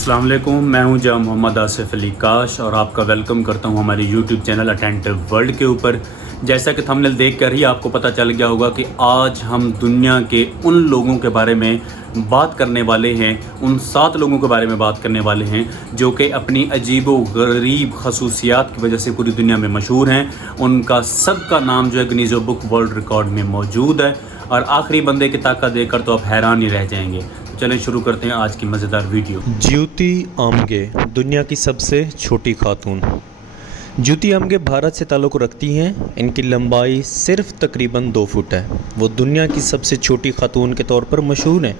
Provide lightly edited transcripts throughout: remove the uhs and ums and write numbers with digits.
अस्सलाम वालेकुम, मैं हूं जहाँ मोहम्मद आसिफ अली काश और आपका वेलकम करता हूं हमारे यूट्यूब चैनल अटेंटिव वर्ल्ड के ऊपर। जैसा कि थंबनेल देख कर ही आपको पता चल गया होगा कि आज हम दुनिया के उन लोगों के बारे में बात करने वाले हैं, उन 7 लोगों के बारे में बात करने वाले हैं जो कि अपनी अजीब व गरीब खसूसियात की वजह से पूरी दुनिया में मशहूर हैं। उनका सबका नाम जो है गिनीज़ बुक वर्ल्ड रिकॉर्ड में मौजूद है और आखिरी बंदे की ताकत देखकर तो आप हैरान ही रह जाएंगे। चलें शुरू करते हैं आज की मज़ेदार वीडियो। ज्योति आमगे दुनिया की सबसे छोटी खातून। ज्योति आमगे भारत से ताल्लुक़ रखती हैं। इनकी लंबाई सिर्फ तकरीबन 2 फुट है। वो दुनिया की सबसे छोटी खातून के तौर पर मशहूर हैं।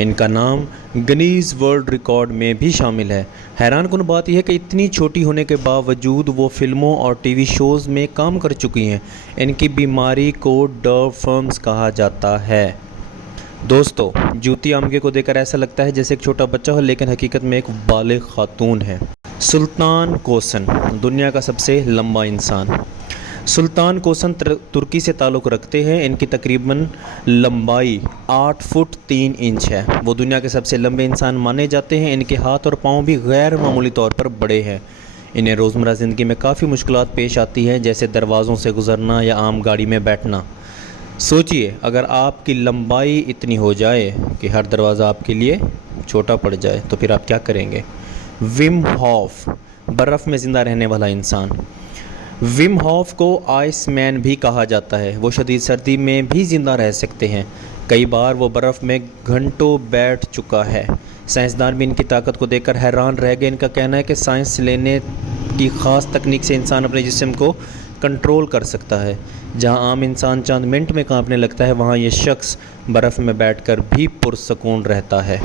इनका नाम गिनीज़ वर्ल्ड रिकॉर्ड में भी शामिल है। हैरानकुन बात यह है कि इतनी छोटी होने के बावजूद वो फिल्मों और टीवी शोज़ में काम कर चुकी हैं। इनकी बीमारी को डॉर्फम्स कहा जाता है। दोस्तों, ज्योति आमगे को देखकर ऐसा लगता है जैसे एक छोटा बच्चा हो, लेकिन हकीकत में एक बालिग खातून है। सुल्तान कोसन दुनिया का सबसे लंबा इंसान। सुल्तान कोसन तुर्की से ताल्लुक़ रखते हैं। इनकी तकरीबन लंबाई 8 फुट 3 इंच है। वो दुनिया के सबसे लंबे इंसान माने जाते हैं। इनके हाथ और पाँव भी गैर मामूली तौर पर बड़े हैं। इन्हें रोज़मर्रा ज़िंदगी में काफ़ी मुश्किलात पेश आती हैं, जैसे दरवाज़ों से गुज़रना या आम गाड़ी में बैठना। सोचिए, अगर आपकी लंबाई इतनी हो जाए कि हर दरवाज़ा आपके लिए छोटा पड़ जाए तो फिर आप क्या करेंगे। विम हॉफ बर्फ़ में ज़िंदा रहने वाला इंसान। विम हॉफ को आइस मैन भी कहा जाता है। वो शदीद सर्दी में भी ज़िंदा रह सकते हैं। कई बार वो बर्फ़ में घंटों बैठ चुका है। साइंसदान भी इनकी ताकत को देखकर हैरान रह गए। इनका कहना है कि सांस लेने की ख़ास तकनीक से इंसान अपने जिस्म को कंट्रोल कर सकता है। जहां आम इंसान चंद मिनट में कांपने लगता है, वहां ये शख्स बर्फ़ में बैठकर भी पुरसकून रहता है।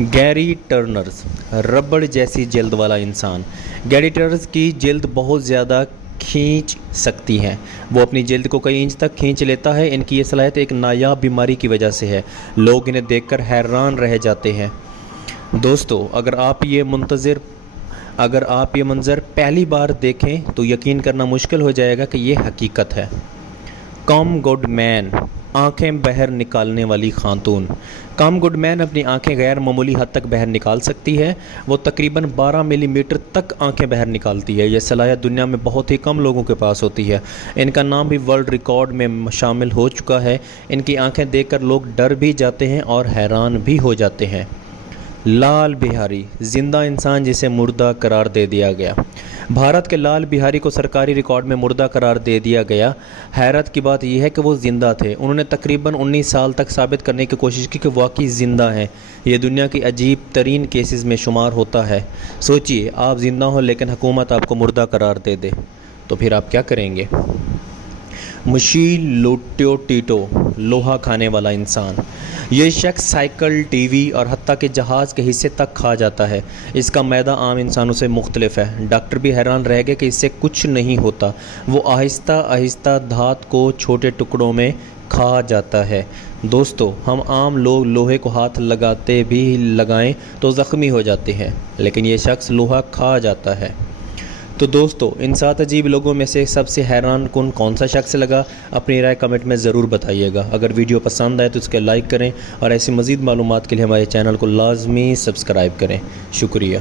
गैरी टर्नर्स रबड़ जैसी जल्द वाला इंसान। गैरी टर्नर्स की जल्द बहुत ज़्यादा खींच सकती है। वो अपनी जल्द को कई इंच तक खींच लेता है। इनकी ये सलाहियत एक नायाब बीमारी की वजह से है। लोग इन्हें देखकर हैरान रह जाते हैं। दोस्तों, अगर आप ये मंज़र पहली बार देखें तो यकीन करना मुश्किल हो जाएगा कि ये हकीकत है। कॉम गुडमैन आंखें बाहर निकालने वाली खातून। कॉम गुडमैन अपनी आंखें गैर मामूली हद तक बाहर निकाल सकती है। वो तकरीबन 12 मिलीमीटर तक आंखें बाहर निकालती है। यह सलाहियत दुनिया में बहुत ही कम लोगों के पास होती है। इनका नाम भी वर्ल्ड रिकॉर्ड में शामिल हो चुका है। इनकी आंखें देखकर लोग डर भी जाते हैं और हैरान भी हो जाते हैं। लाल बिहारी ज़िंदा इंसान जिसे मुर्दा करार दे दिया गया। भारत के लाल बिहारी को सरकारी रिकॉर्ड में मुर्दा करार दे दिया गया। हैरत की बात यह है कि वो ज़िंदा थे। उन्होंने तकरीबन 19 साल तक साबित करने की कोशिश की कि वाकई ज़िंदा हैं। ये दुनिया की अजीब तरीन केसेस में शुमार होता है। सोचिए, आप ज़िंदा हो लेकिन हुकूमत आपको मुर्दा करार दे दे तो फिर आप क्या करेंगे। मशील लोट्यो टीटो लोहा खाने वाला इंसान। ये शख्स साइकिल, टीवी और हत्ता के जहाज़ के हिस्से तक खा जाता है। इसका मैदा आम इंसानों से मुख्तलिफ है। डॉक्टर भी हैरान रह गए कि इससे कुछ नहीं होता। वो आहिस्ता आहिस्ता धात को छोटे टुकड़ों में खा जाता है। दोस्तों, हम आम लोग लोहे को हाथ लगाते भी लगाएं तो ज़ख्मी हो जाते हैं, लेकिन ये शख्स लोहा खा जाता है। तो दोस्तों, इन 7 अजीब लोगों में से सबसे हैरान कौन सा शख्स लगा, अपनी राय कमेंट में ज़रूर बताइएगा। अगर वीडियो पसंद आए तो इसके लाइक करें और ऐसी मज़ीद मालूमात के लिए हमारे चैनल को लाजमी सब्सक्राइब करें। शुक्रिया।